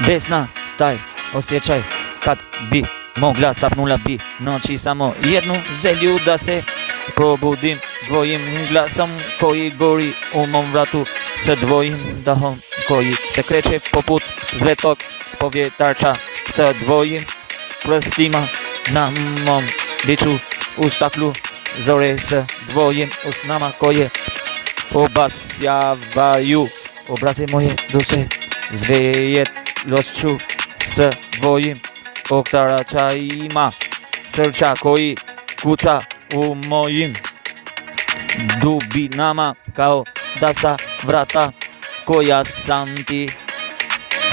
Vesna taj osjećaj kad bi mogla sapnula bi noći samo jednu želju da se probudim tvojim glasom koji gori u mom vratu s tvojim dahom koji se kreće poput zvetog povjetarča s tvojim prstima na mom biću u staklu zore s tvojim usnama koje obasjavaju obraze moje duše svjetlošću s tvojim oktaračajima srča koji kuca u mojim dubinama kao da sa vrata koja sam ti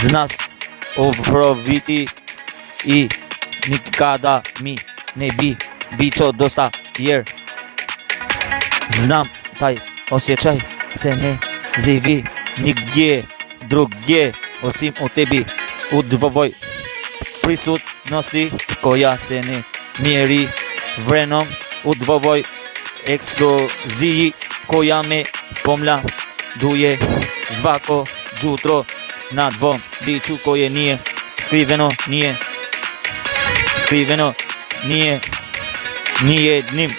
znaš obroviti i nikada mi ne bi bićo dosta jer znam taj osjećaj se ne živi nigdje drugdje osim u tebi u tvojoj prisutnosti koja se ne mjeri vrenom u tvojoj ekskluziji koja me pomladuje svako jutro na tvom biću koje nije skriveno nijednim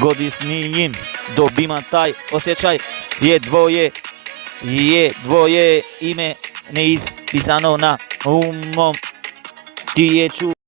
godišnjim dobima taj osjećaj je tvoje ime neispisano na umom tijeću.